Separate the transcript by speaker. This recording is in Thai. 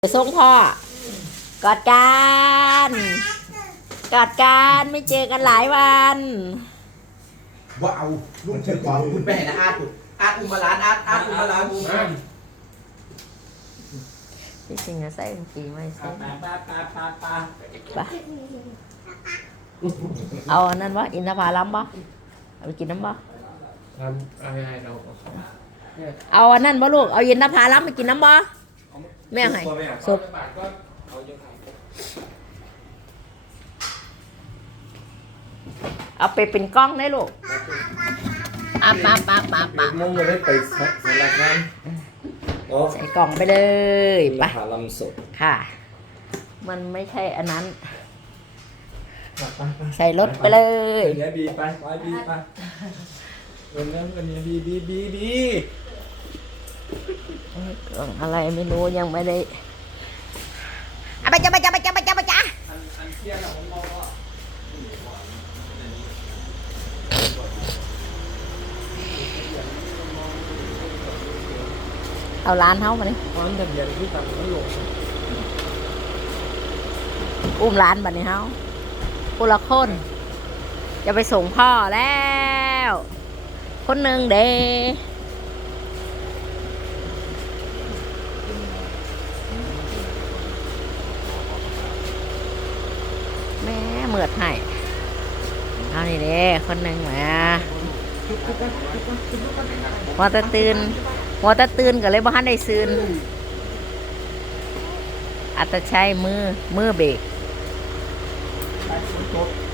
Speaker 1: ไปส่งพ่อกอดกันกอดกันไม่เจอกันหลายวัน
Speaker 2: ว่าเอาลูกเชือกของคุณไปไหนนะอาร์ตอาร์ตอุมาลานอาร์ตอุมาลาน
Speaker 1: ที่จริงอะใส่ปีไม่ใส่ปะเอาอันนั้นวะอินทผลัมปะเอาไปกินน้ำปะ
Speaker 3: ทำอะไรเรา
Speaker 1: เอาอันนั้นปะลูกเอาอินทผลัมไปกินน้ำปะแม่ให้สุกเอาไปเป็นกล้องได้ลูกปะ
Speaker 3: มุ่งเลยไปสลักนั้น
Speaker 1: ใส่กล่องไปเลยไป
Speaker 3: ผาลำสด
Speaker 1: ค่ะมันไม่ใช่อันนั้นใส่รถไปเลย
Speaker 3: วันนี้บีไปบีไปวันนี้บี
Speaker 1: กล่องอะไรไม่รู้ยังไม่ได้ไปจ้า
Speaker 3: อันเที่ยงผมมองว่า
Speaker 1: เอาร้านเท่ามาดิ
Speaker 3: ตอนทะเบียนที่ต่างไม่ลง
Speaker 1: อุ้มร้านบัดนี้เฮาคนละคนจะไปส่งพ่อแล้วคนหนึ่งเด้แม่เหมือดให้เอานี่เด้คนหนึ่งมาหัวตะตื่นก็เลยบ่ทันได้ซื้นอาจจะใช้มือเบรก